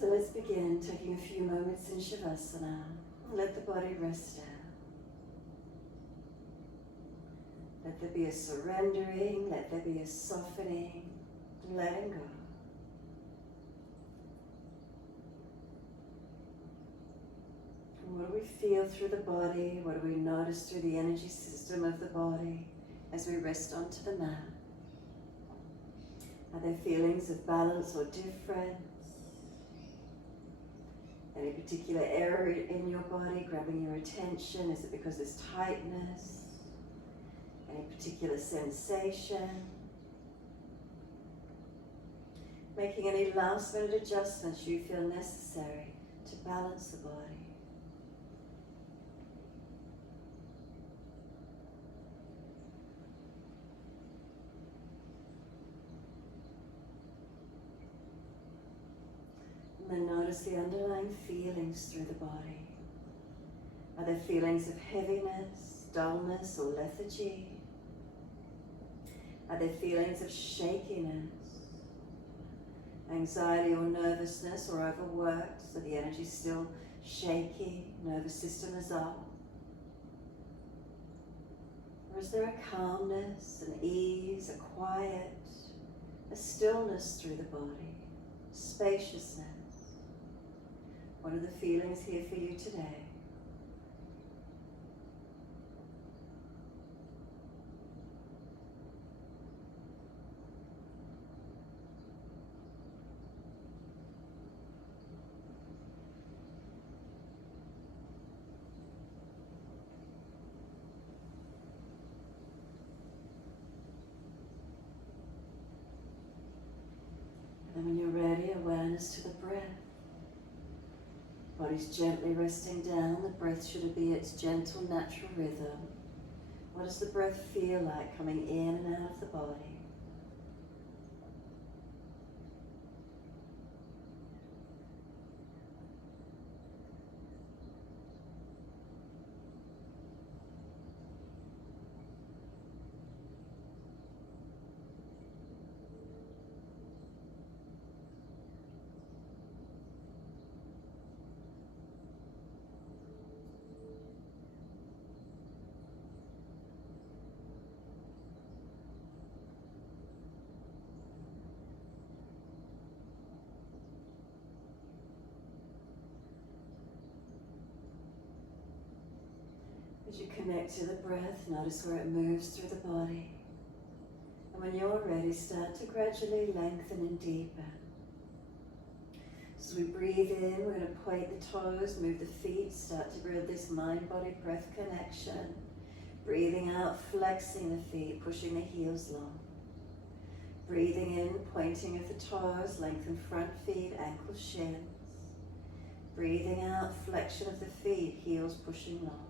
So let's begin taking a few moments in Shavasana. Let the body rest down. Let there be a surrendering, let there be a softening, letting go. And what do we feel through the body? What do we notice through the energy system of the body as we rest onto the mat? Are there feelings of balance or difference? Any particular area in your body grabbing your attention? Is it because there's tightness? Any particular sensation? Making any last minute adjustments you feel necessary to balance the body. And then notice the underlying feelings through the body. Are there feelings of heaviness, dullness, or lethargy? Are there feelings of shakiness, anxiety or nervousness, or overworked, so the energy's still shaky, nervous system is up? Or is there a calmness, an ease, a quiet, a stillness through the body, spaciousness? What are the feelings here for you today? And when you're ready, awareness to the breath. Body's gently resting down. The breath should be its gentle, natural rhythm. What does the breath feel like coming in and out of the body? As you connect to the breath, notice where it moves through the body. And when you're ready, start to gradually lengthen and deepen. As we breathe in, we're going to point the toes, move the feet, start to build this mind-body breath connection. Breathing out, flexing the feet, pushing the heels long. Breathing in, pointing of the toes, lengthen front feet, ankles, shins. Breathing out, flexion of the feet, heels pushing long.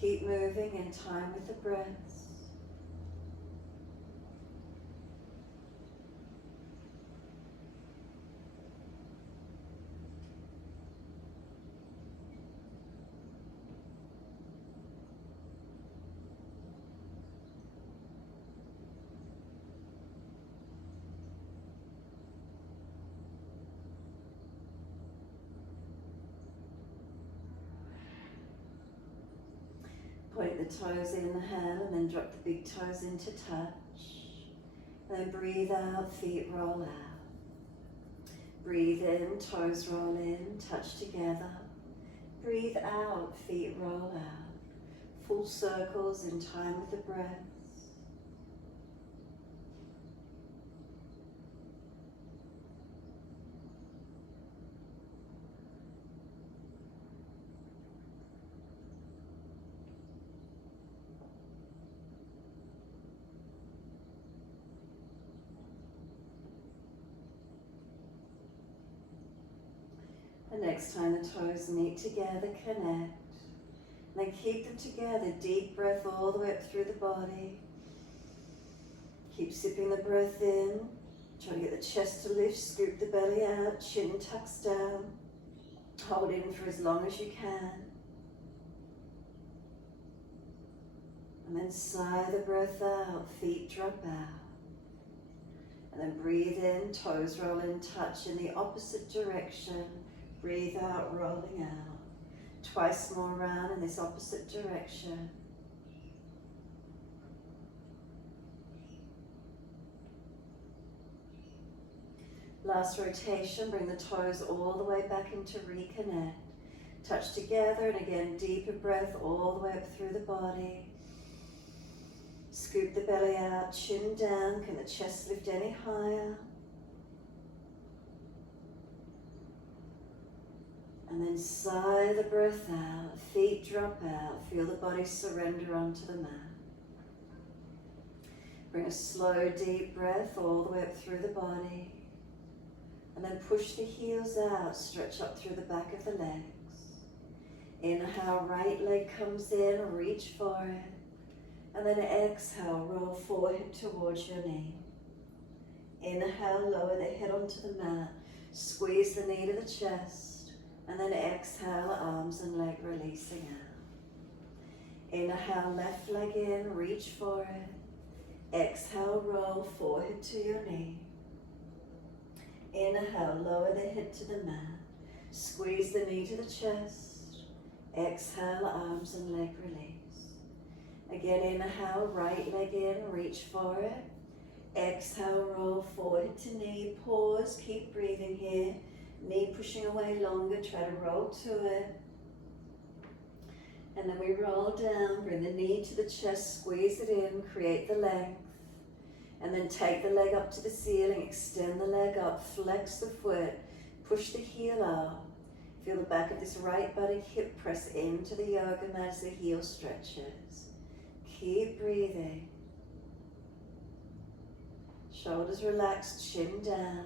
Keep moving in time with the breaths. Point the toes in the hand and then drop the big toes into touch. And then breathe out, feet roll out. Breathe in, toes roll in, touch together. Breathe out, feet roll out. Full circles in time with the breath. The next time the toes meet together, connect. Then keep them together. Deep breath all the way up through the body. Keep sipping the breath in. Try to get the chest to lift, scoop the belly out, chin tucks down. Hold in for as long as you can. And then sigh the breath out, feet drop out. And then breathe in, toes roll in, touch in the opposite direction. Breathe out, rolling out. Twice more round in this opposite direction. Last rotation, bring the toes all the way back into reconnect. Touch together, and again, deeper breath all the way up through the body. Scoop the belly out, chin down. Can the chest lift any higher? And then sigh the breath out, feet drop out, feel the body surrender onto the mat. Bring a slow, deep breath all the way up through the body. And then push the heels out, stretch up through the back of the legs. Inhale, right leg comes in, reach for it. And then exhale, roll forehead towards your knee. Inhale, lower the head onto the mat. Squeeze the knee to the chest. And then exhale, arms and leg releasing out. Inhale, left leg in, reach for it. Exhale, roll forehead to your knee. Inhale, lower the head to the mat. Squeeze the knee to the chest. Exhale, arms and leg release. Again, inhale, right leg in, reach for it. Exhale, roll forehead to knee. Pause, keep breathing here. Knee pushing away longer, try to roll to it. And then we roll down, bring the knee to the chest, squeeze it in, create the length. And then take the leg up to the ceiling, extend the leg up, flex the foot, push the heel up. Feel the back of this right buttock hip press into the yoga mat as the heel stretches. Keep breathing. Shoulders relaxed, chin down,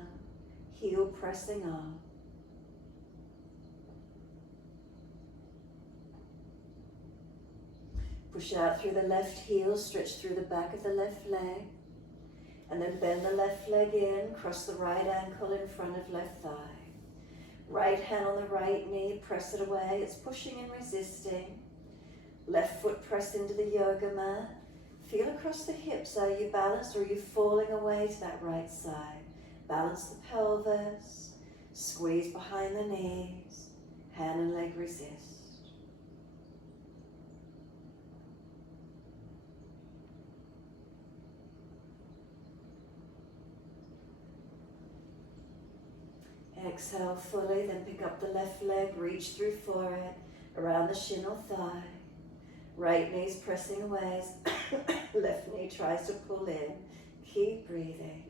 heel pressing up. Push out through the left heel, stretch through the back of the left leg. And then bend the left leg in, cross the right ankle in front of left thigh. Right hand on the right knee, press it away. It's pushing and resisting. Left foot press into the yoga mat. Feel across the hips. Are you balanced or are you falling away to that right side? Balance the pelvis. Squeeze behind the knees. Hand and leg resist. Exhale fully, then pick up the left leg, reach through for it, around the shin or thigh. Right knee's pressing away as left knee tries to pull in. Keep breathing.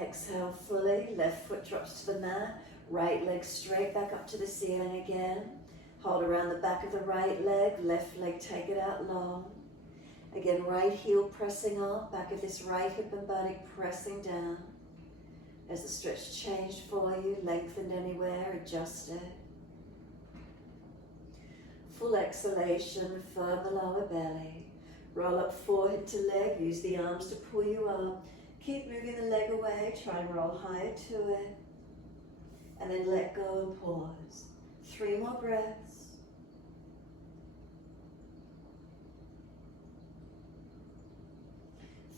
Exhale fully, left foot drops to the mat, right leg straight back up to the ceiling again. Hold around the back of the right leg, left leg take it out long. Again, right heel pressing up, back of this right hip and buttock pressing down. As the stretch changed for you, lengthened anywhere, adjust it. Full exhalation, firm the lower belly. Roll up forehead to leg, use the arms to pull you up. Keep moving the leg away, try and roll higher to it. And then let go and pause. 3 more breaths.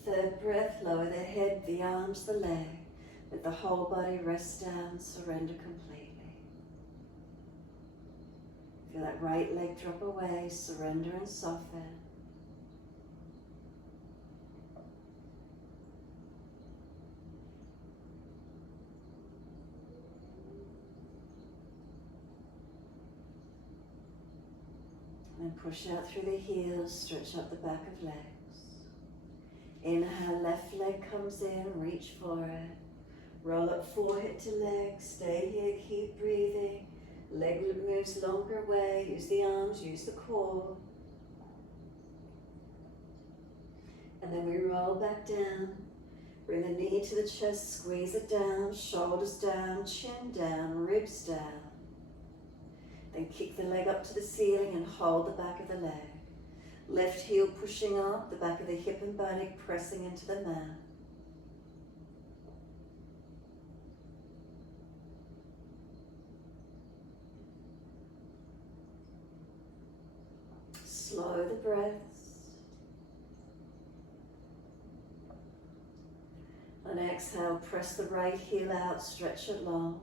Third breath, lower the head, the arms, the leg. Let the whole body rest down, surrender completely. Feel that right leg drop away, surrender and soften. And push out through the heels, stretch up the back of legs. Inhale, left leg comes in, reach for it. Roll up forehead to leg, stay here, keep breathing. Leg moves longer away, use the arms, use the core. And then we roll back down. Bring the knee to the chest, squeeze it down, shoulders down, chin down, ribs down. Then kick the leg up to the ceiling and hold the back of the leg. Left heel pushing up, the back of the hip and buttock pressing into the mat. Slow the breaths. And exhale, press the right heel out, stretch it long.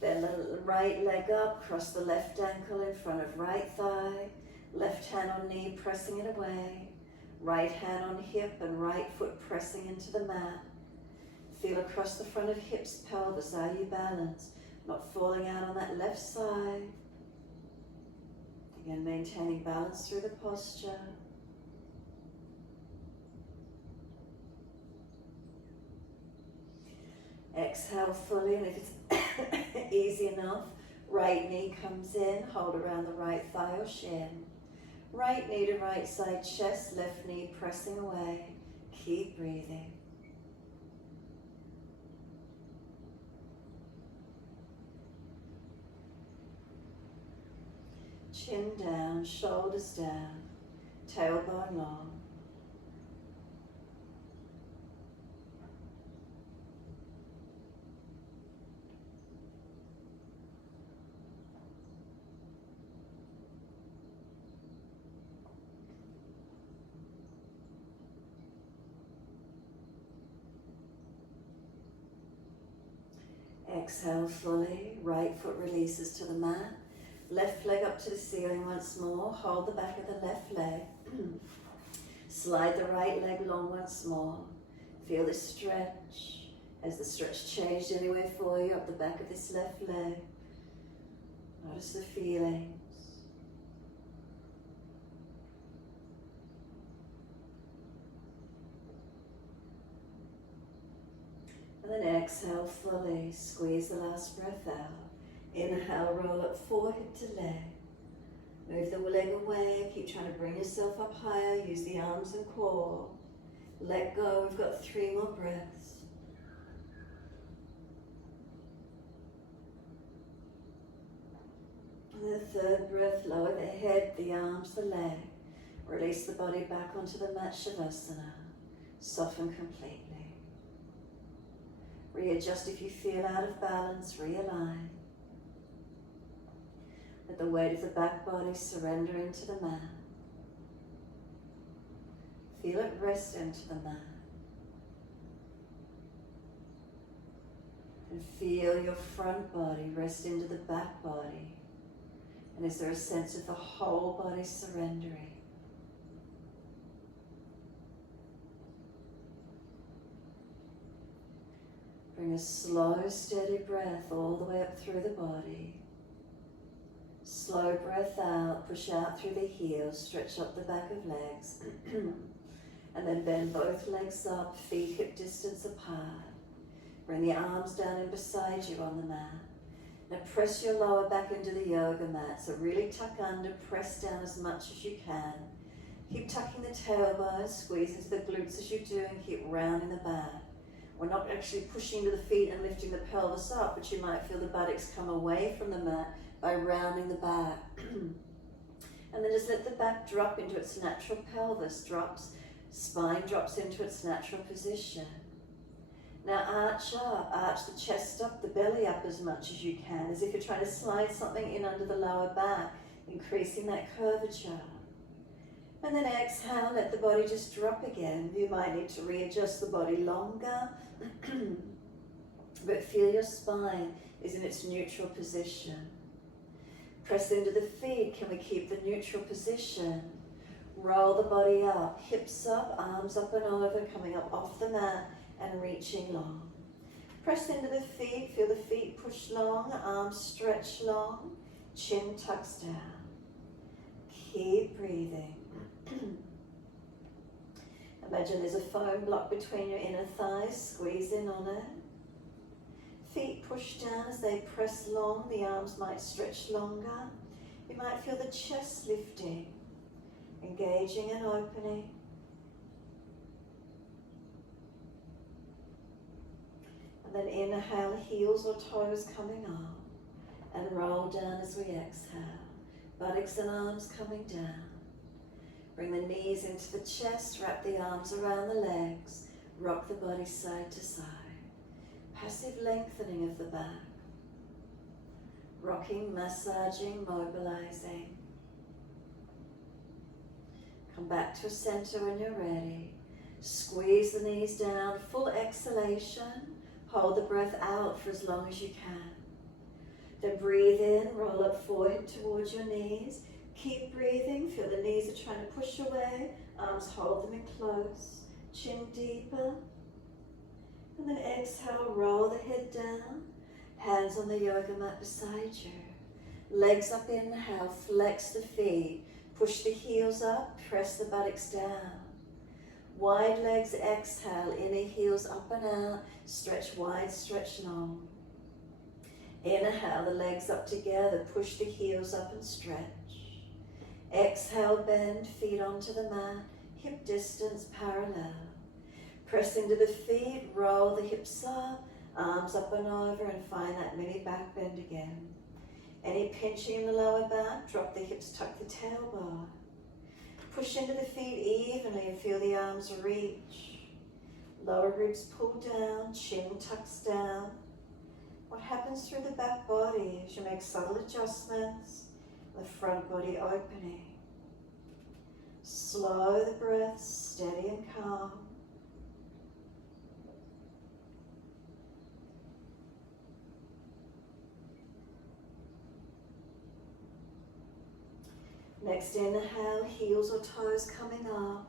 Bend the right leg up, cross the left ankle in front of right thigh. Left hand on knee, pressing it away. Right hand on hip and right foot pressing into the mat. Feel across the front of hips, pelvis, are you balanced? Not falling out on that left side. Again, maintaining balance through the posture. Exhale fully, and if it's easy enough, right knee comes in, hold around the right thigh or shin. Right knee to right side chest, left knee pressing away. Keep breathing. Chin down, shoulders down, tailbone long. Exhale fully, right foot releases to the mat. Left leg up to the ceiling once more. Hold the back of the left leg. Slide the right leg long once more. Feel the stretch. Has the stretch changed anywhere for you up the back of this left leg? Notice the feelings. And then exhale fully. Squeeze the last breath out. Inhale, roll up forehead to leg. Move the leg away. Keep trying to bring yourself up higher. Use the arms and core. Let go. We've got 3 more breaths. And the third breath, lower the head, the arms, the leg. Release the body back onto the mat, Shavasana. Soften completely. Readjust if you feel out of balance. Realign. Let the weight of the back body surrender into the mat. Feel it rest into the mat. And feel your front body rest into the back body. And is there a sense of the whole body surrendering? Bring a slow, steady breath all the way up through the body. Slow breath out, push out through the heels, stretch up the back of legs. And then bend both legs up, feet hip distance apart. Bring the arms down in beside you on the mat. Now press your lower back into the yoga mat. So really tuck under, press down as much as you can. Keep tucking the tailbone, squeeze into the glutes as you do, and keep rounding the back. We're not actually pushing to the feet and lifting the pelvis up, but you might feel the buttocks come away from the mat by rounding the back. And then just let the back drop into its natural pelvis, drops, spine drops into its natural position. Now arch up, arch the chest up, the belly up as much as you can, as if you're trying to slide something in under the lower back, increasing that curvature. And then exhale, let the body just drop again. You might need to readjust the body longer, but feel your spine is in its neutral position. Press into the feet. Can we keep the neutral position? Roll the body up, hips up, arms up and over, coming up off the mat and reaching long. Press into the feet, feel the feet push long, arms stretch long, chin tucks down. Keep breathing. Imagine there's a foam block between your inner thighs, squeeze in on it. Feet push down as they press long, the arms might stretch longer. You might feel the chest lifting, engaging and opening. And then inhale, heels or toes coming up, and roll down as we exhale. Buttocks and arms coming down. Bring the knees into the chest, wrap the arms around the legs, rock the body side to side. Passive lengthening of the back. Rocking, massaging, mobilizing. Come back to a center when you're ready. Squeeze the knees down, full exhalation. Hold the breath out for as long as you can. Then breathe in, roll up forehead towards your knees. Keep breathing, feel the knees are trying to push away. Arms hold them in close. Chin deeper. And then exhale, roll the head down. Hands on the yoga mat beside you. Legs up, inhale, flex the feet. Push the heels up, press the buttocks down. Wide legs, exhale, inner heels up and out. Stretch wide, stretch long. Inhale, the legs up together, push the heels up and stretch. Exhale, bend, feet onto the mat, hip distance parallel. Press into the feet, roll the hips up, arms up and over, and find that mini back bend again. Any pinching in the lower back, drop the hips, tuck the tailbone. Push into the feet evenly and feel the arms reach. Lower ribs pull down, chin tucks down. What happens through the back body as you make subtle adjustments, the front body opening. Slow the breath, steady and calm. Next inhale, heels or toes coming up.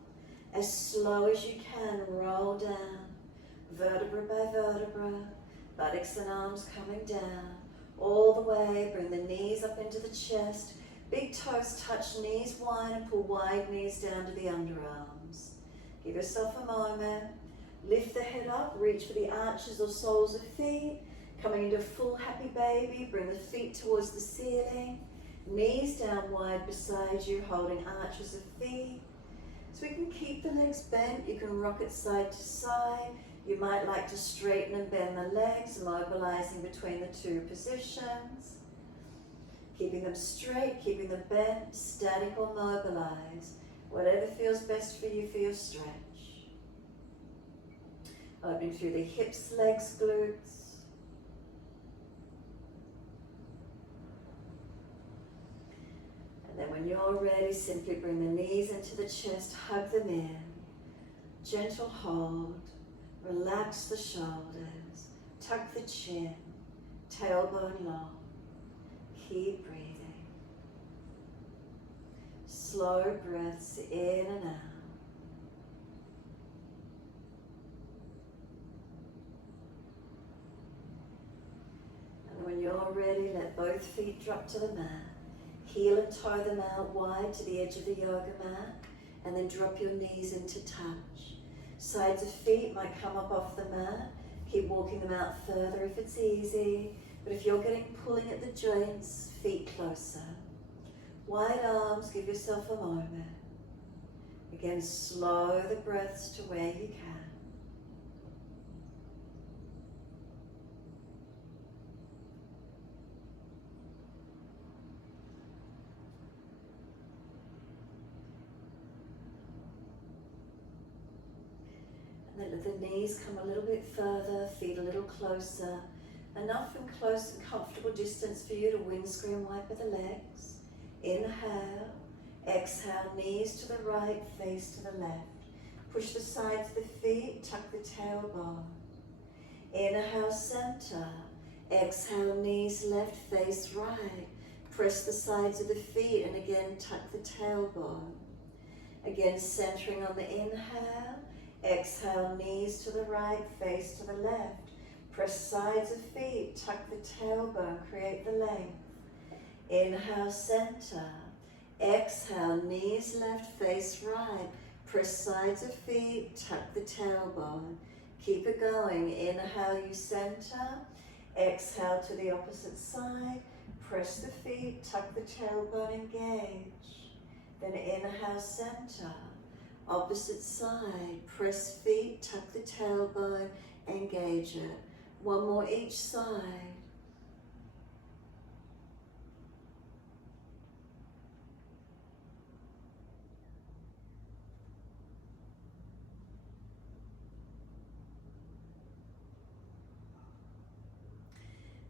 As slow as you can, roll down. Vertebra by vertebra, buttocks and arms coming down. All the way, bring the knees up into the chest. Big toes touch, knees wide, and pull wide knees down to the underarms. Give yourself a moment. Lift the head up, reach for the arches or soles of feet. Coming into full happy baby, bring the feet towards the ceiling. Knees down wide beside you, holding arches of feet. So we can keep the legs bent. You can rock it side to side. You might like to straighten and bend the legs, mobilizing between the two positions. Keeping them straight, keeping them bent, static or mobilized. Whatever feels best for you for your stretch. Opening through the hips, legs, glutes. And then when you're ready, simply bring the knees into the chest, hug them in. Gentle hold. Relax the shoulders. Tuck the chin. Tailbone long. Keep breathing. Slow breaths in and out. And when you're ready, let both feet drop to the mat. Heel and toe them out wide to the edge of the yoga mat, and then drop your knees into touch. Sides of feet might come up off the mat. Keep walking them out further if it's easy. But if you're getting pulling at the joints, feet closer. Wide arms, give yourself a moment. Again, slow the breaths to where you can. And then let the knees come a little bit further, feet a little closer. Enough and close and comfortable distance for you to windscreen wiper the legs. Inhale, exhale, knees to the right, face to the left. Push the sides of the feet, tuck the tailbone. Inhale, center. Exhale, knees left, face right. Press the sides of the feet and again tuck the tailbone. Again, centering on the inhale. Exhale, knees to the right, face to the left. Press sides of feet, tuck the tailbone, create the length. Inhale, center. Exhale, knees left, face right. Press sides of feet, tuck the tailbone. Keep it going. Inhale, you center. Exhale to the opposite side. Press the feet, tuck the tailbone, engage. Then inhale, center. Opposite side. Press feet, tuck the tailbone, engage it. One more each side.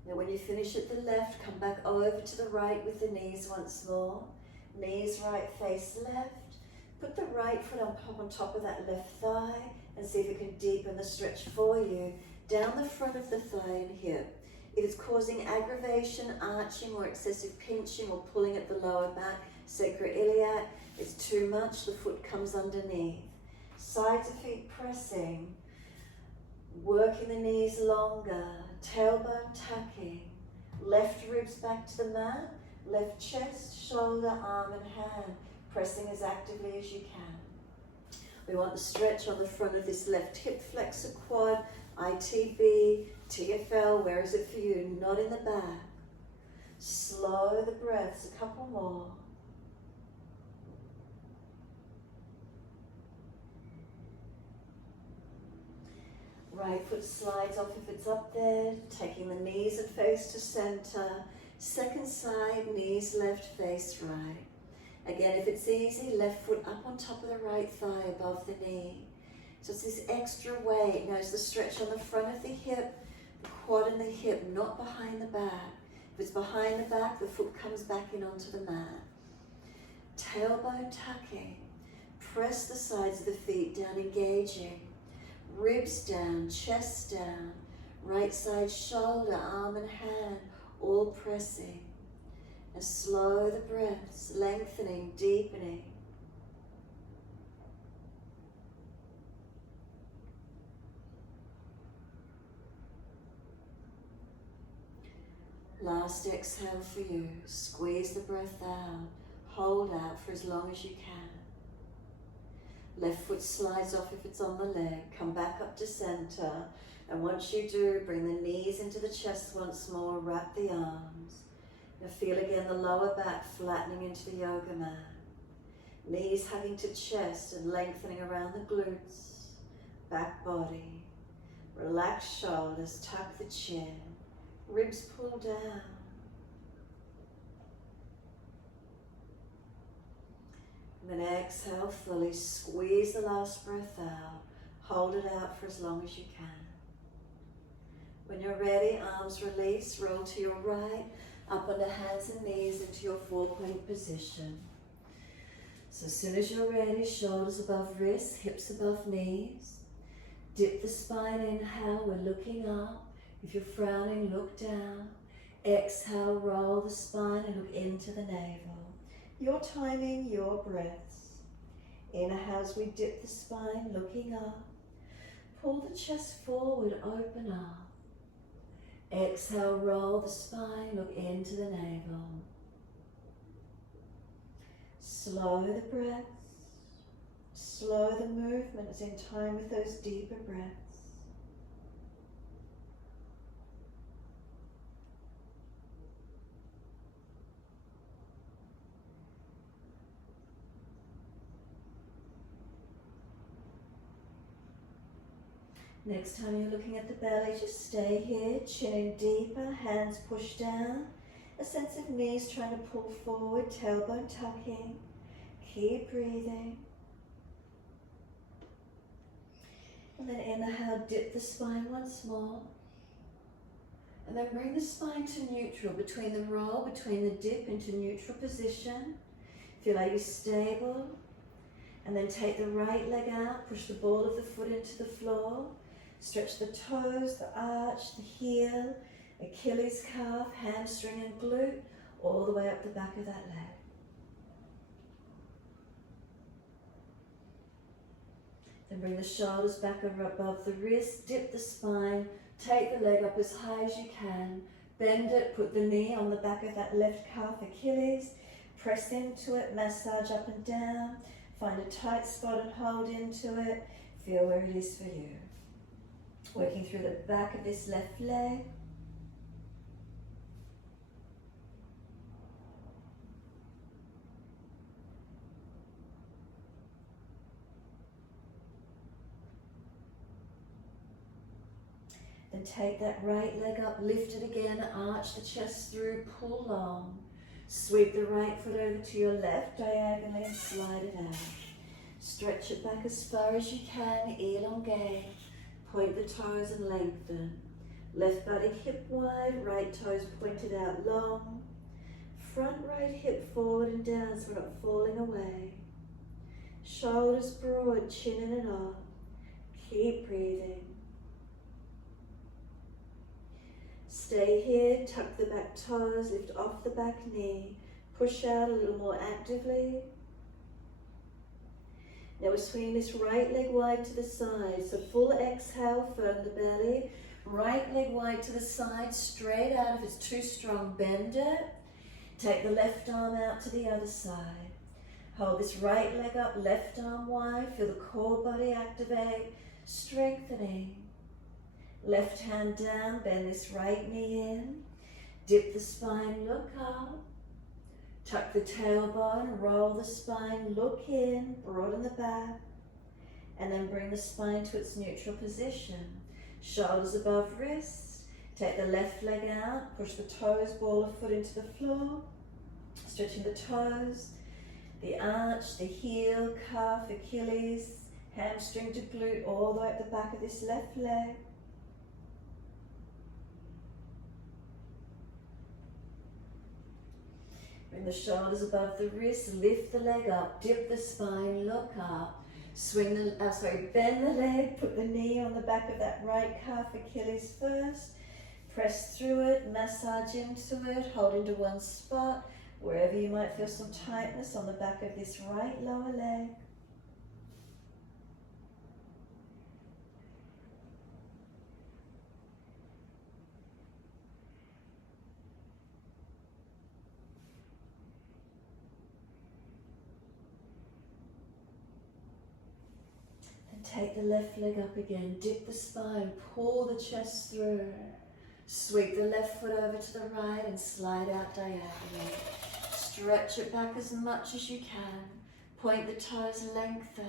Now when you finish at the left, come back over to the right with the knees once more. Knees right, face left. Put the right foot on top of that left thigh and see if you can deepen the stretch for you. Down the front of the thigh and hip. If it's causing aggravation, arching or excessive pinching or pulling at the lower back, sacroiliac, it's too much, the foot comes underneath. Sides of feet pressing, working the knees longer, tailbone tucking, left ribs back to the mat, left chest, shoulder, arm and hand, pressing as actively as you can. We want the stretch on the front of this left hip flexor quad, ITB, TFL, where is it for you? Not in the back. Slow the breaths, a couple more. Right foot slides off if it's up there, taking the knees and face to center. Second side, knees left, face right. Again, if it's easy, left foot up on top of the right thigh above the knee. So it's this extra weight. Notice the stretch on the front of the hip, the quad and the hip, not behind the back. If it's behind the back, the foot comes back in onto the mat. Tailbone tucking. Press the sides of the feet down, engaging. Ribs down, chest down. Right side shoulder, arm and hand, all pressing. And slow the breaths, lengthening, deepening. Last exhale for you. Squeeze the breath out. Hold out for as long as you can. Left foot slides off if it's on the leg. Come back up to center. And once you do, bring the knees into the chest once more. Wrap the arms. Now feel again the lower back flattening into the yoga mat. Knees hugging to chest and lengthening around the glutes. Back body. Relax shoulders, tuck the chin. Ribs pull down. And then exhale fully, squeeze the last breath out. Hold it out for as long as you can. When you're ready, arms release, roll to your right, up onto hands and knees into your 4-point position. So as soon as you're ready, shoulders above wrists, hips above knees. Dip the spine, inhale, we're looking up. If you're frowning, look down. Exhale, roll the spine and look into the navel. Your timing, your breaths. Inhale as we dip the spine, looking up. Pull the chest forward, open up. Exhale, roll the spine, look into the navel. Slow the breaths. Slow the movements in time with those deeper breaths. Next time you're looking at the belly, just stay here, chin in deeper, hands push down. A sense of knees trying to pull forward, tailbone tucking. Keep breathing. And then inhale, dip the spine once more. And then bring the spine to neutral, between the roll, between the dip into neutral position. Feel like you're stable. And then take the right leg out, push the ball of the foot into the floor. Stretch the toes, the arch, the heel, Achilles calf, hamstring and glute, all the way up the back of that leg. Then bring the shoulders back over above the wrist, dip the spine, take the leg up as high as you can, bend it, put the knee on the back of that left calf, Achilles, press into it, massage up and down, find a tight spot and hold into it, feel where it is for you. Working through the back of this left leg. Then take that right leg up, lift it again, arch the chest through, pull long. Sweep the right foot over to your left diagonally and slide it out. Stretch it back as far as you can, elongate. Point the toes and lengthen. Left body hip wide, right toes pointed out long. Front right hip forward and down so we're not falling away. Shoulders broad, chin in and up. Keep breathing. Stay here, tuck the back toes, lift off the back knee. Push out a little more actively. Now we're swinging this right leg wide to the side. So full exhale, firm the belly. Right leg wide to the side, straight out. If it's too strong, bend it. Take the left arm out to the other side. Hold this right leg up, left arm wide. Feel the core body activate, strengthening. Left hand down, bend this right knee in. Dip the spine, look up. Tuck the tailbone, roll the spine, look in, broaden the back. And then bring the spine to its neutral position. Shoulders above wrists. Take the left leg out, push the toes, ball of foot into the floor. Stretching the toes, the arch, the heel, calf, Achilles, hamstring to glute, all the way up the back of this left leg. Bring the shoulders above the wrists, lift the leg up, dip the spine, look up. Swing the, bend the leg, put the knee on the back of that right calf, Achilles first. Press through it, massage into it, hold into one spot. Wherever you might feel some tightness on the back of this right lower leg. And take the left leg up again, dip the spine, pull the chest through. Sweep the left foot over to the right and slide out diagonally. Stretch it back as much as you can. Point the toes, lengthen.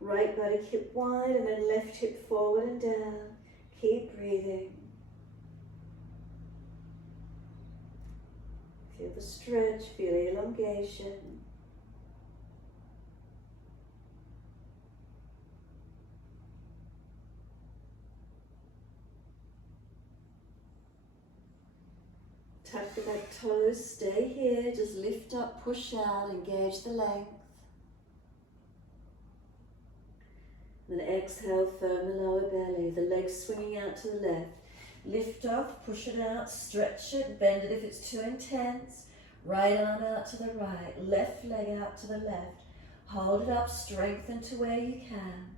Right body hip wide and then left hip forward and down. Keep breathing. Feel the stretch, feel the elongation. Tuck the back toes, stay here, just lift up, push out, engage the length. Then exhale, firm the lower belly, the legs swinging out to the left. Lift off, push it out, stretch it, bend it if it's too intense. Right arm out to the right, left leg out to the left. Hold it up, strengthen to where you can.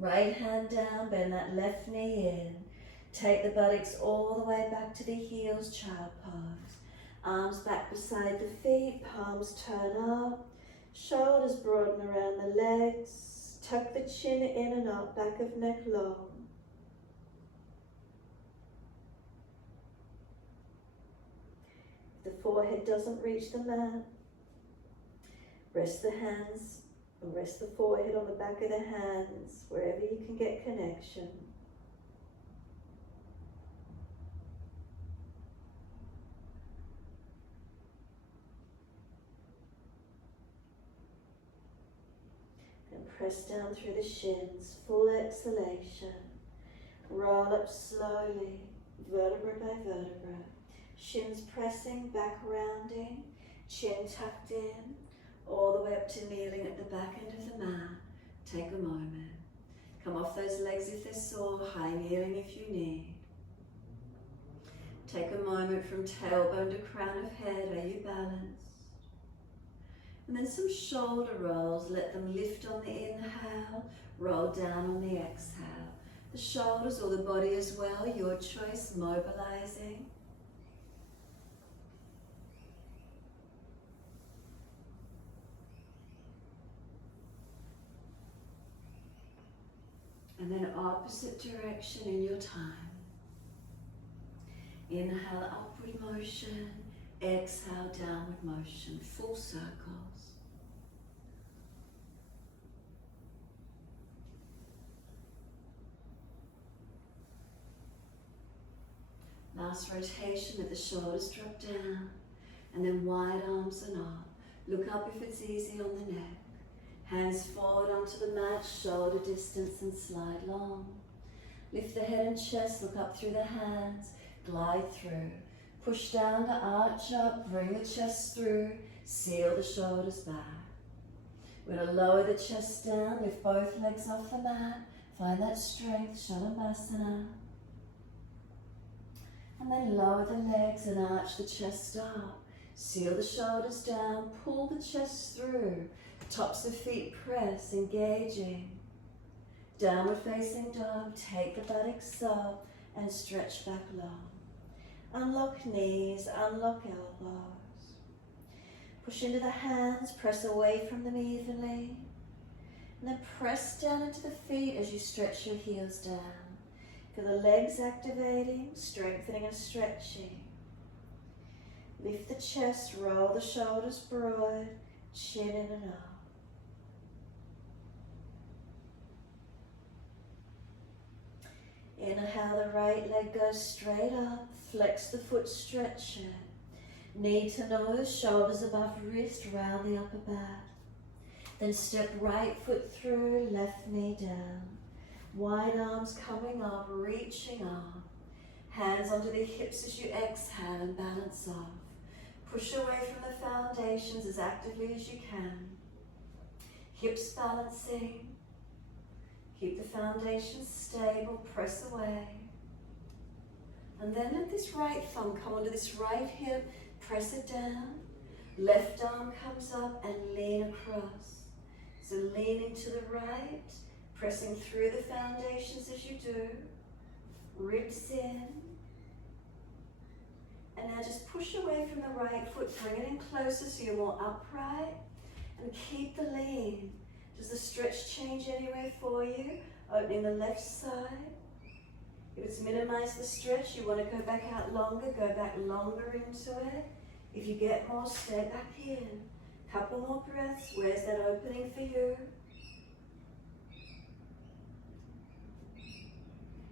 Right hand down, bend that left knee in. Take the buttocks all the way back to the heels, child pose. Arms back beside the feet, palms turn up. Shoulders broaden around the legs. Tuck the chin in and up, back of neck long. If the forehead doesn't reach the mat, rest the hands and rest the forehead on the back of the hands, wherever you can get connection. Press down through the shins, full exhalation. Roll up slowly, vertebra by vertebra. Shins pressing, back rounding, chin tucked in, all the way up to kneeling at the back end of the mat. Take a moment. Come off those legs if they're sore, high kneeling if you need. Take a moment from tailbone to crown of head. Are you balanced? And then some shoulder rolls, let them lift on the inhale, roll down on the exhale. The shoulders or the body as well, your choice, mobilizing. And then opposite direction in your time. Inhale, upward motion. Exhale, downward motion, full circles. Last rotation, let the shoulders drop down, and then wide arms and up. Look up if it's easy on the neck. Hands forward onto the mat, shoulder distance and slide long. Lift the head and chest, look up through the hands, glide through. Push down to arch up, bring the chest through, seal the shoulders back. We're going to lower the chest down, lift both legs off the mat, find that strength, Shavasana. And then lower the legs and arch the chest up. Seal the shoulders down, pull the chest through. Tops of feet press, engaging. Downward facing dog, take the buttocks up and stretch back long. Unlock knees, unlock elbows. Push into the hands, press away from them evenly. And then press down into the feet as you stretch your heels down. Feel the legs activating, strengthening and stretching. Lift the chest, roll the shoulders broad, chin in and up. Inhale, the right leg goes straight up, flex the foot, stretch it. Knee to nose, shoulders above wrist, round the upper back. Then step right foot through, left knee down. Wide arms coming up, reaching up. Hands onto the hips as you exhale and balance off. Push away from the foundations as actively as you can. Hips balancing. Keep the foundation stable, press away. And then let this right thumb come onto this right hip, press it down. Left arm comes up and lean across. So leaning to the right, pressing through the foundations as you do. Ribs in. And now just push away from the right foot, bring it in closer so you're more upright. And keep the lean. Does the stretch change anywhere for you? Opening the left side. If it's minimized the stretch, you want to go back out longer, go back longer into it. If you get more, stay back in. Couple more breaths. Where's that opening for you?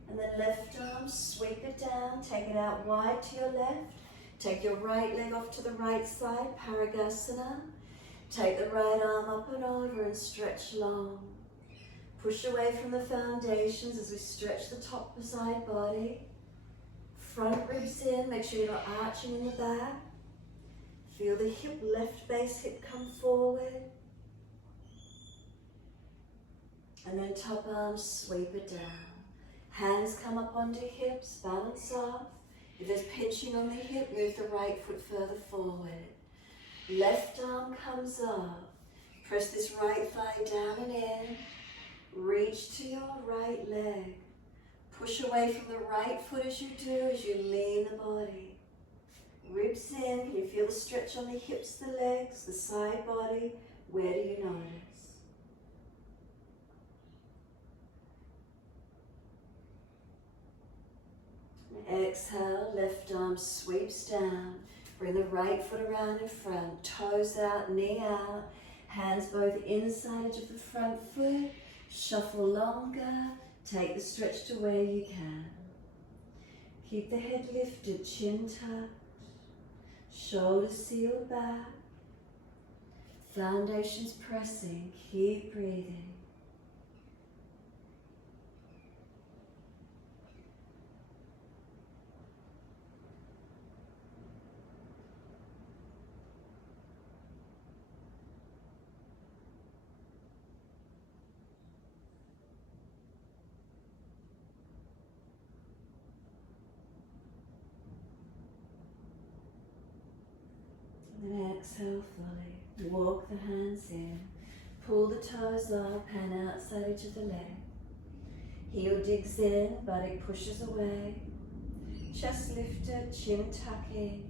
And then left arm, sweep it down, take it out wide to your left. Take your right leg off to the right side, Parigasana. Take the right arm up and over and stretch long. Push away from the foundations as we stretch the top side body. Front ribs in, make sure you're not arching in the back. Feel the hip, left base hip come forward. And then top arm, sweep it down. Hands come up onto hips, balance off. If there's pinching on the hip, move the right foot further forward. Left arm comes up. Press this right thigh down and in. Reach to your right leg. Push away from the right foot as you do, as you lean the body. Ribs in. Can you feel the stretch on the hips, the legs, the side body? Where do you notice? And exhale, left arm sweeps down. Bring the right foot around in front, toes out, knee out, hands both inside edge of the front foot, shuffle longer, take the stretch to where you can. Keep the head lifted, chin tucked, shoulders sealed back, foundations pressing, keep breathing. And exhale fully. Walk the hands in. Pull the toes up, hand outside edge of the leg. Heel digs in, buttock pushes away. Chest lifted, chin tucking.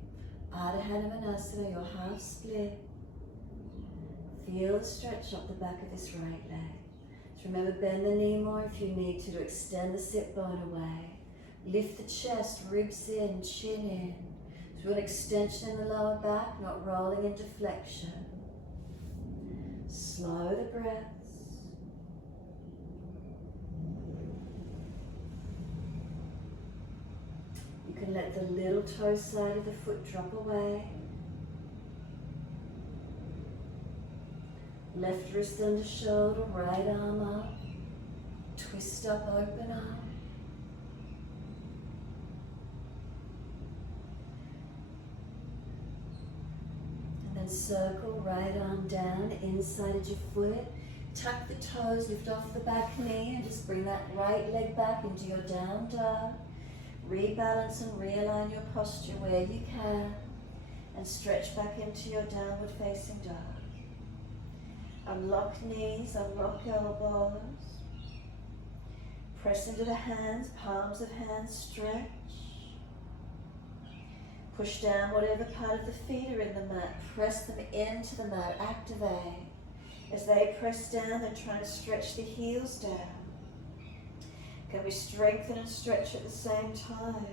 Ardha Hanumanasana, your half split. Feel the stretch up the back of this right leg. So remember, bend the knee more if you need to extend the sit bone away. Lift the chest, ribs in, chin in. So an extension in the lower back, not rolling into flexion. Slow the breaths. You can let the little toe side of the foot drop away. Left wrist under shoulder, right arm up. Twist up, open up. circle, right arm down, inside of your foot. Tuck the toes, lift off the back knee, and just bring that right leg back into your down dog. Rebalance and realign your posture where you can, and stretch back into your downward facing dog. Unlock knees, unlock elbows. Press into the hands, palms of hands stretch. Push down whatever part of the feet are in the mat. Press them into the mat, activate. As they press down, they're trying to stretch the heels down. Can we strengthen and stretch at the same time?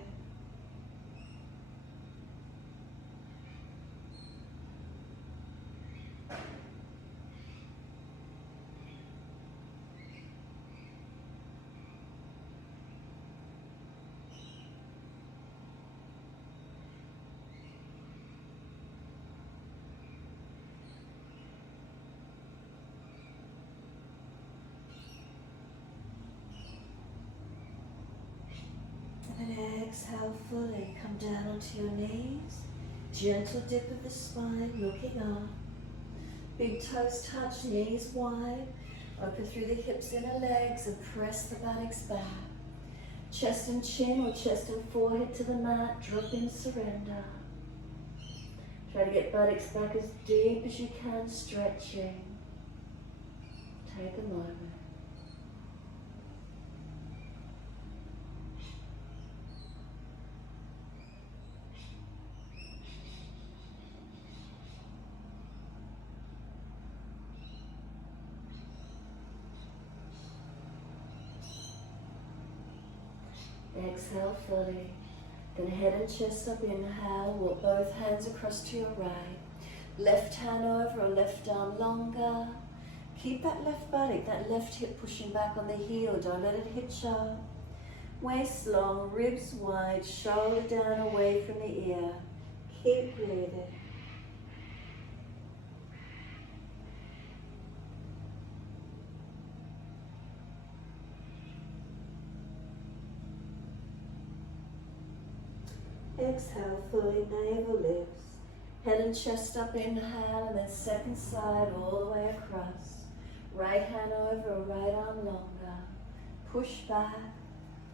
And then exhale fully, come down onto your knees. Gentle dip of the spine, looking up. Big toes touch, knees wide. Open through the hips, inner legs, and press the buttocks back. Chest and chin or chest and forehead to the mat, drop in, surrender. Try to get buttocks back as deep as you can, stretching. Take a moment. Exhale fully. Then head and chest up, inhale. Walk both hands across to your right. Left hand over or left arm longer. Keep that left buttock, that left hip pushing back on the heel. Don't let it hitch up. Waist long, ribs wide, shoulder down away from the ear. Keep breathing. Exhale fully, navel lifts. Head and chest up, inhale, and then second side all the way across. Right hand over, right arm longer. Push back.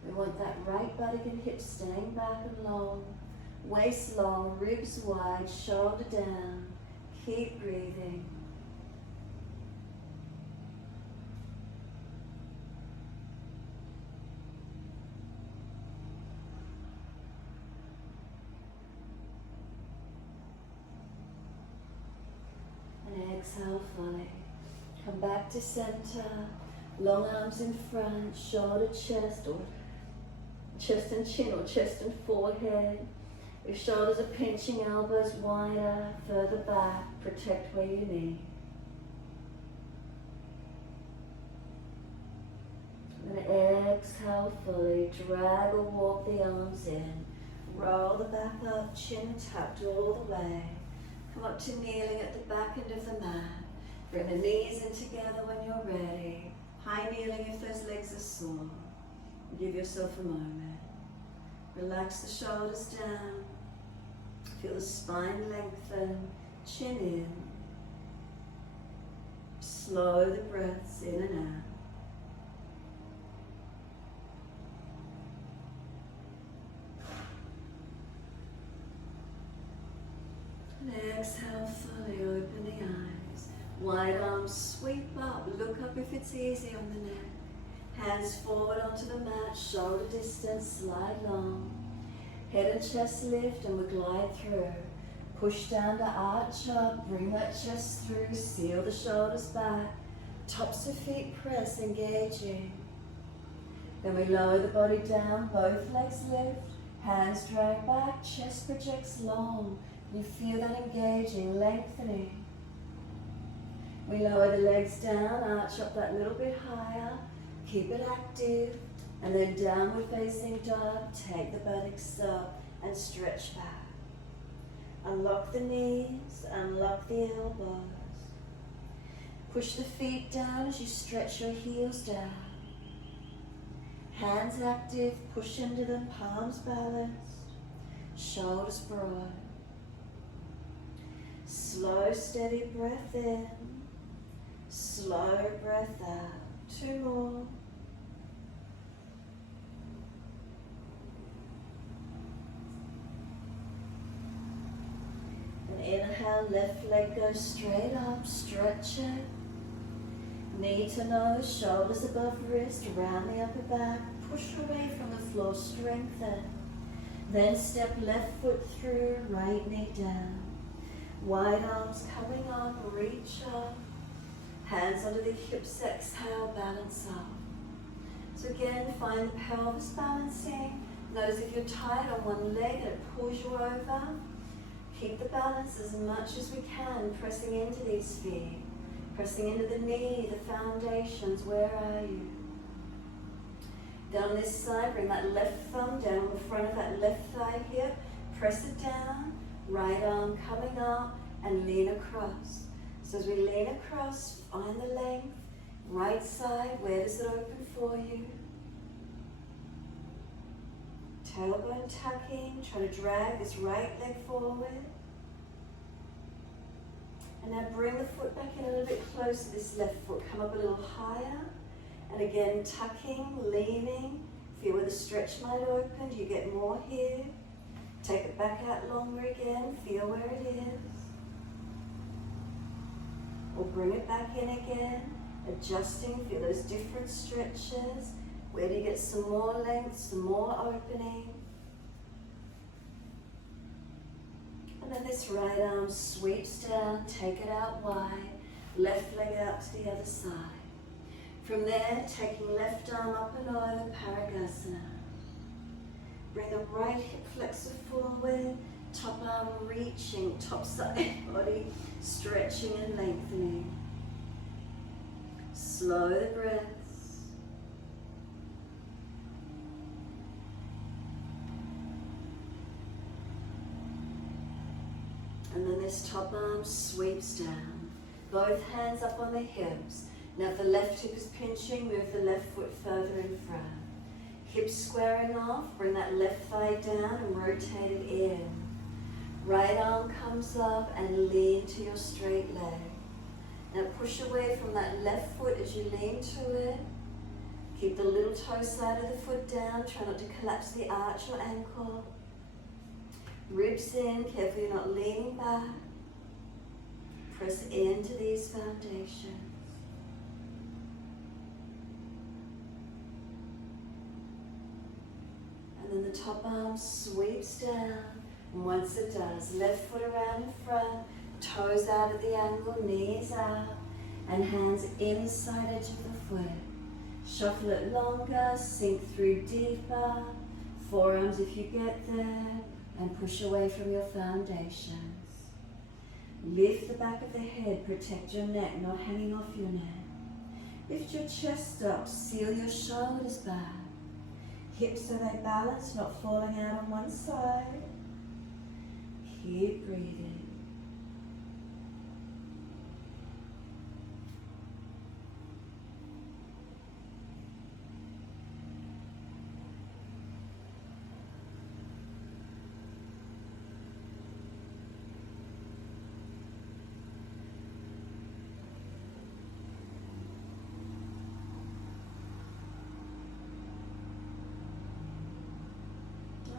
We want that right buttock and hip staying back and long. Waist long, ribs wide, shoulder down. Keep breathing. Exhale fully. Come back to center. Long arms in front, shoulder, chest, or chest and chin, or chest and forehead. If shoulders are pinching, elbows wider, further back, protect where you need. And exhale fully. Drag or walk the arms in. Roll the back up, chin tucked all the way. Come up to kneeling at the back end of the mat. Bring the knees in together when you're ready. High kneeling if those legs are sore. Give yourself a moment. Relax the shoulders down. Feel the spine lengthen, chin in. Slow the breaths in and out. And exhale fully, open the eyes. Wide arms sweep up, look up if it's easy on the neck. Hands forward onto the mat, shoulder distance, slide long. Head and chest lift and we glide through. Push down to arch up, bring that chest through, seal the shoulders back. Tops of feet press, engaging. Then we lower the body down, both legs lift, hands drag back, chest projects long. You feel that engaging, lengthening. We lower the legs down, arch up that little bit higher, keep it active, and then downward facing dog, take the buttocks up and stretch back. Unlock the knees, unlock the elbows. Push the feet down as you stretch your heels down. Hands active, push into them, palms balanced, shoulders broad. Slow, steady breath in. Slow breath out. 2 more. And inhale, left leg goes straight up, stretch it. Knee to nose, shoulders above wrist, round the upper back, push away from the floor, strengthen. Then step left foot through, right knee down. Wide arms coming up, reach up. Hands under the hips, exhale, balance up. So again, find the pelvis balancing. Notice if you're tight on one leg, it pulls you over. Keep the balance as much as we can, pressing into these feet. Pressing into the knee, the foundations, where are you? Down this side, bring that left thumb down the front of that left thigh here. Press it down, right arm coming up and lean across. So as we lean across, find the length. Right side, where does it open for you? Tailbone tucking, try to drag this right leg forward. And now bring the foot back in a little bit closer, this left foot. Come up a little higher. And again, tucking, leaning. Feel where the stretch might open. Do you get more here? Take it back out longer again. Feel where it is. Or bring it back in again. Adjusting, feel those different stretches. Where do you get some more length, some more opening? And then this right arm sweeps down, take it out wide, left leg out to the other side. From there, taking left arm up and over, Parigasana. Bring the right hip flexor forward, top arm reaching, top side body stretching and lengthening. Slow the breaths. And then this top arm sweeps down. Both hands up on the hips. Now if the left hip is pinching, move the left foot further in front. Hips squaring off, bring that left thigh down and rotate it in. Right arm comes up and lean to your straight leg. Now push away from that left foot as you lean to it. Keep the little toe side of the foot down. Try not to collapse the arch or ankle. Ribs in, careful you're not leaning back. Press into these foundations. And then the top arm sweeps down. And once it does, left foot around in front, toes out at the angle, knees out, and hands inside edge of the foot. Shuffle it longer, sink through deeper. Forearms if you get there. And push away from your foundations. Lift the back of the head, protect your neck, not hanging off your neck. Lift your chest up, seal your shoulders back. Hips so they balance, not falling out on one side. Keep breathing.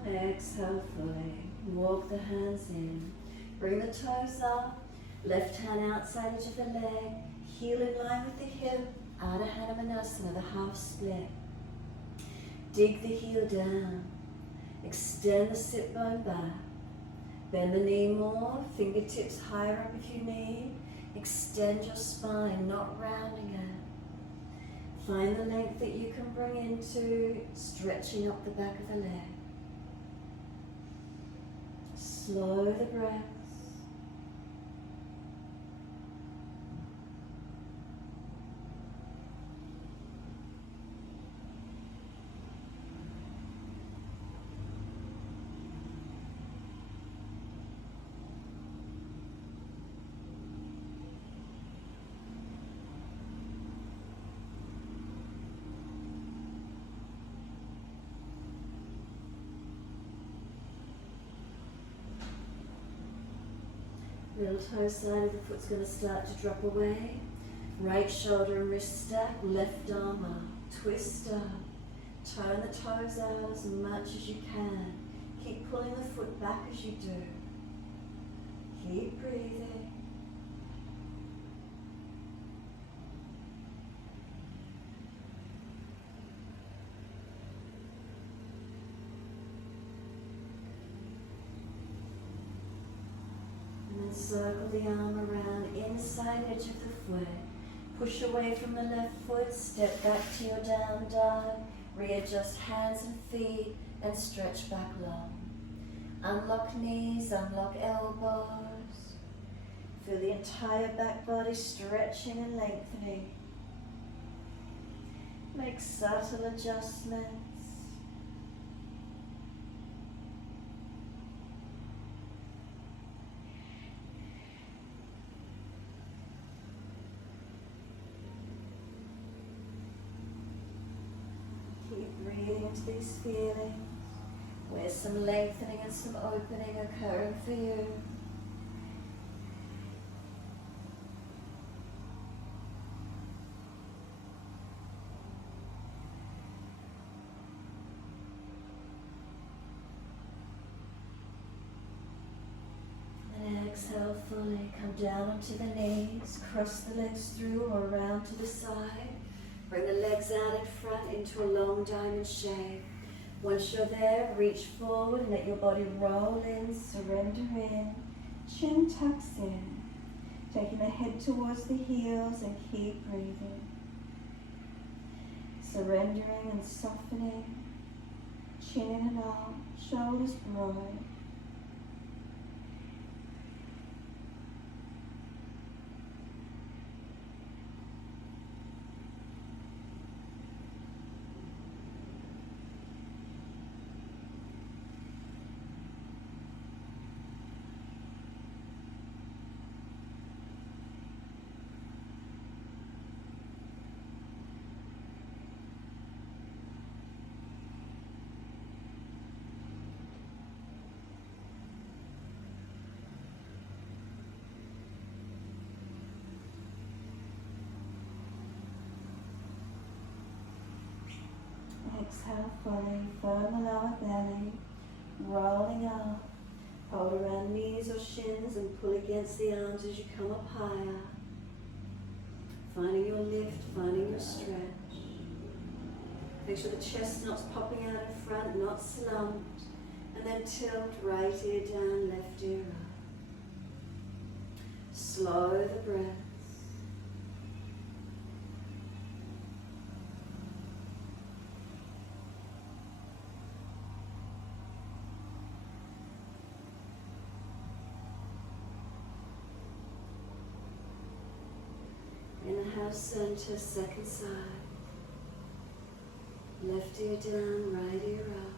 Exhale fully. Walk the hands in. Bring the toes up. Left hand outside edge of the leg. Heel in line with the hip. Ardha Hanumanasana, the half split. Dig the heel down. Extend the sit bone back. Bend the knee more. Fingertips higher up if you need. Extend your spine, not rounding it. Find the length that you can bring into stretching up the back of the leg. Slow the breaths. Middle toe side of the foot's going to start to drop away. Right shoulder and wrist stack, left arm up, twist up. Turn the toes out as much as you can. Keep pulling the foot back as you do. Keep breathing. And then circle the arm around inside edge of the foot. Push away from the left foot, step back to your down dog. Readjust hands and feet and stretch back long. Unlock knees, unlock elbows. Feel the entire back body stretching and lengthening. Make subtle adjustments. Keep breathing into these feelings, where some lengthening and some opening occurring for you. And exhale fully, come down onto the knees, cross the legs through or around to the side. Bring the legs out in front into a long diamond shape. Once you're there, reach forward and let your body roll in, surrender in. Chin tucks in. Taking the head towards the heels and keep breathing. Surrendering and softening. Chin in and out, shoulders broad. Exhale fully, firm the lower belly, rolling up. Hold around knees or shins and pull against the arms as you come up higher. Finding your lift, finding your stretch. Make sure the chestnut's popping out in front, not slumped. And then tilt right ear down, left ear up. Slow the breath. Inhale, center, second side. Left ear down, right ear up.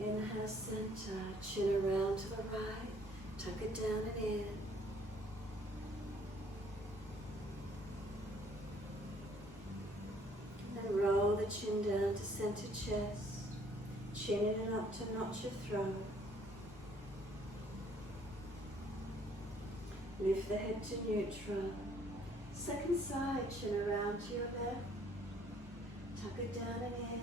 Inhale, center, chin around to the right, tuck it down and in. And then roll the chin down to center chest, chin in and up to notch your throat. Lift the head to neutral. Second side, chin around to your left, tuck it down and in.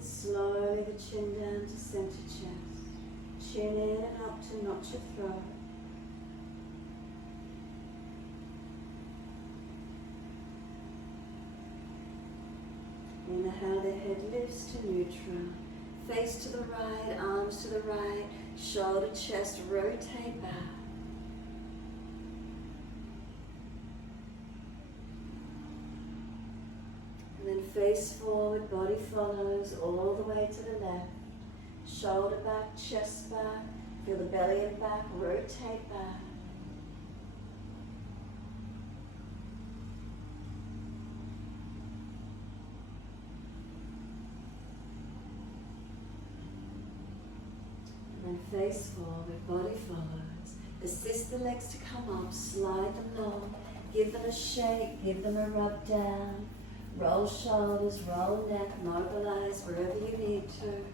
Slowly the chin down to center chest. Chin in and up to notch your throat. Inhale, the head lifts to neutral. Face to the right, arms to the right, shoulder, chest, rotate back. Then face forward, body follows all the way to the left. Shoulder back, chest back, feel the belly and back, rotate back. Face forward, body follows. Assist the legs to come up, slide them long. Give them a shake, give them a rub down. Roll shoulders, roll neck, mobilize wherever you need to.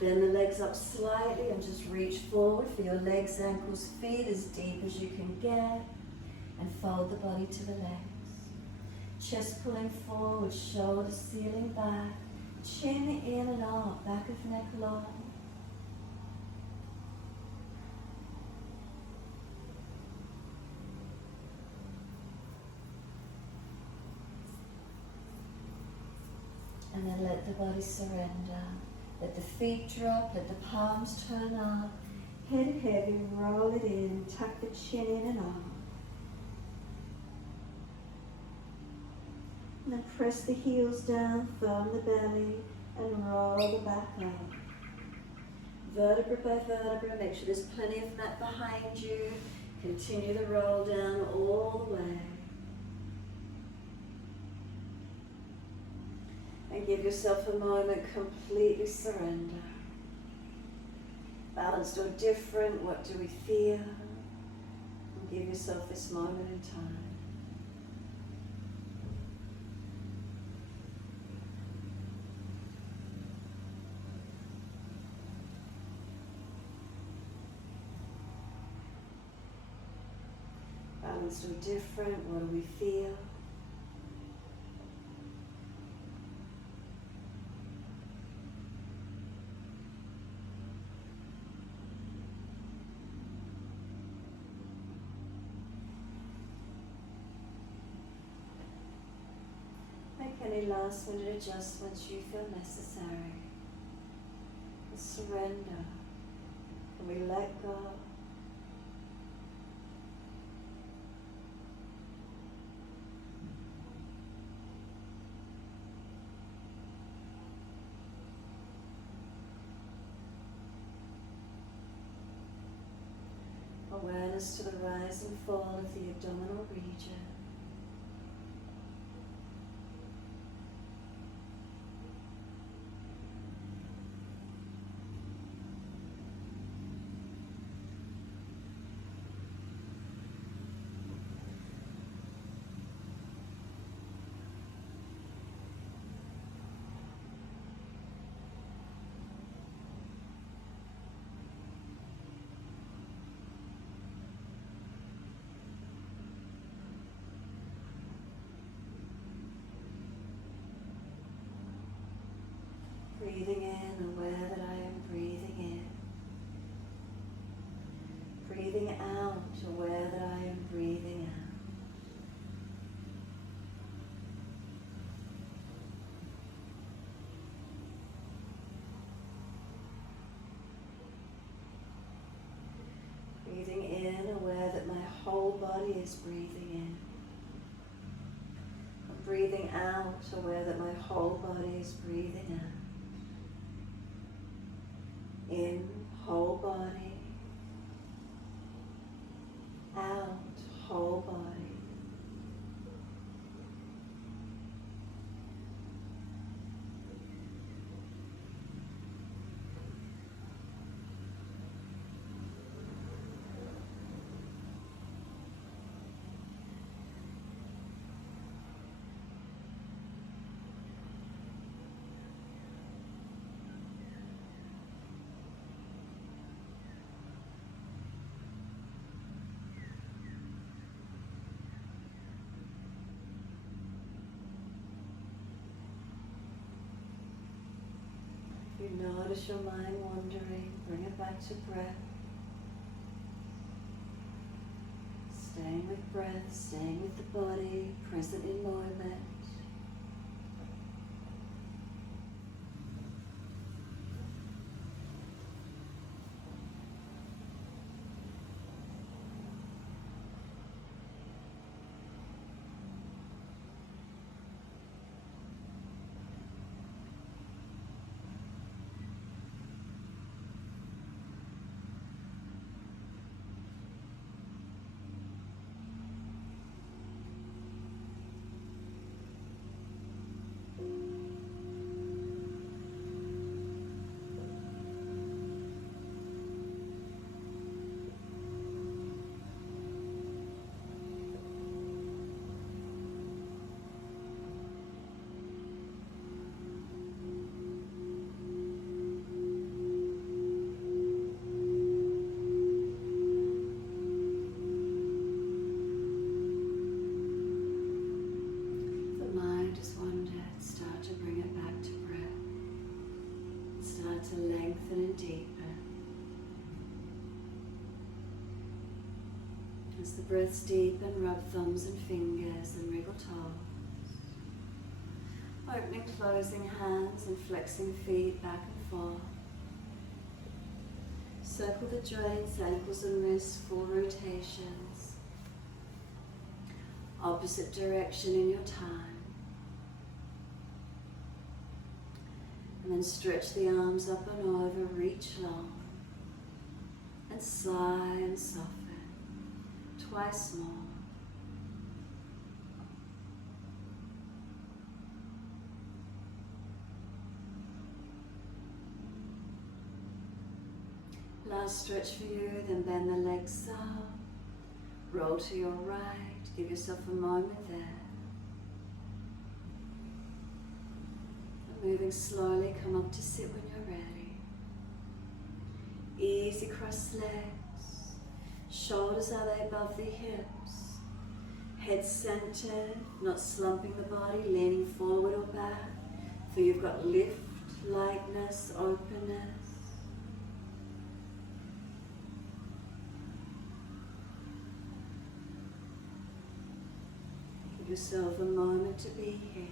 Bend the legs up slightly and just reach forward for your legs, ankles, feet as deep as you can get. And fold the body to the legs. Chest pulling forward, shoulders sealing back. Chin in and up, back of neck long. And then let the body surrender. Let the feet drop, let the palms turn up. Head heavy, roll it in, tuck the chin in and up. And then press the heels down, firm the belly, and roll the back up. Vertebra by vertebra, make sure there's plenty of mat behind you. Continue the roll down all the way. And give yourself a moment, completely surrender. Balanced or different, what do we feel? And give yourself this moment in time. Balanced or different, what do we feel? Any last minute adjustments you feel necessary. And surrender. And we let go. Awareness to the rise and fall of the abdominal region. Breathing in, aware that I am breathing in. Breathing out, aware that I am breathing out. Breathing in, aware that my whole body is breathing in. Breathing out, aware that my whole body is breathing out. In, whole body. Out, whole body. If you notice your mind wandering, bring it back to breath. Staying with breath, staying with the body, present in moment. deepen. As the breaths deepen, rub thumbs and fingers and wriggle toes. Opening, closing hands and flexing feet back and forth. Circle the joints, ankles and wrists, full rotations. Opposite direction in your time. And then stretch the arms up and over, reach long. And sigh and soften. Twice more. Last stretch for you, then bend the legs up, roll to your right, give yourself a moment there. And moving slowly, come up to sit when you're ready. Easy cross legs, shoulders are they above the hips, head centered, not slumping the body, leaning forward or back, so you've got lift, lightness, openness. Give yourself a moment to be here.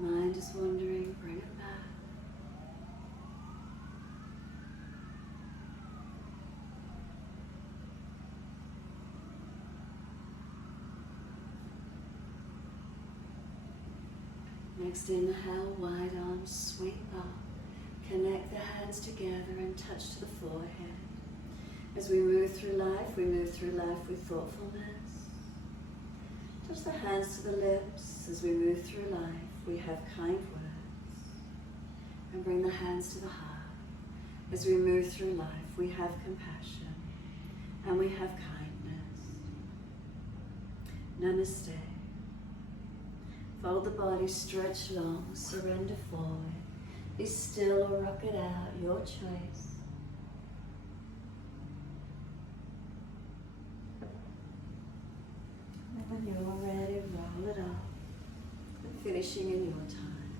Mind is wandering, bring it back. Next inhale, wide arms sweep up. Connect the hands together and touch to the forehead. As we move through life with thoughtfulness. Touch the hands to the lips as we move through life. We have kind words. And bring the hands to the heart. As we move through life, we have compassion and we have kindness. Namaste. Fold the body, stretch long, surrender forward. Be still or rock it out, your choice. And when you're ready, roll it up. Finishing in your time.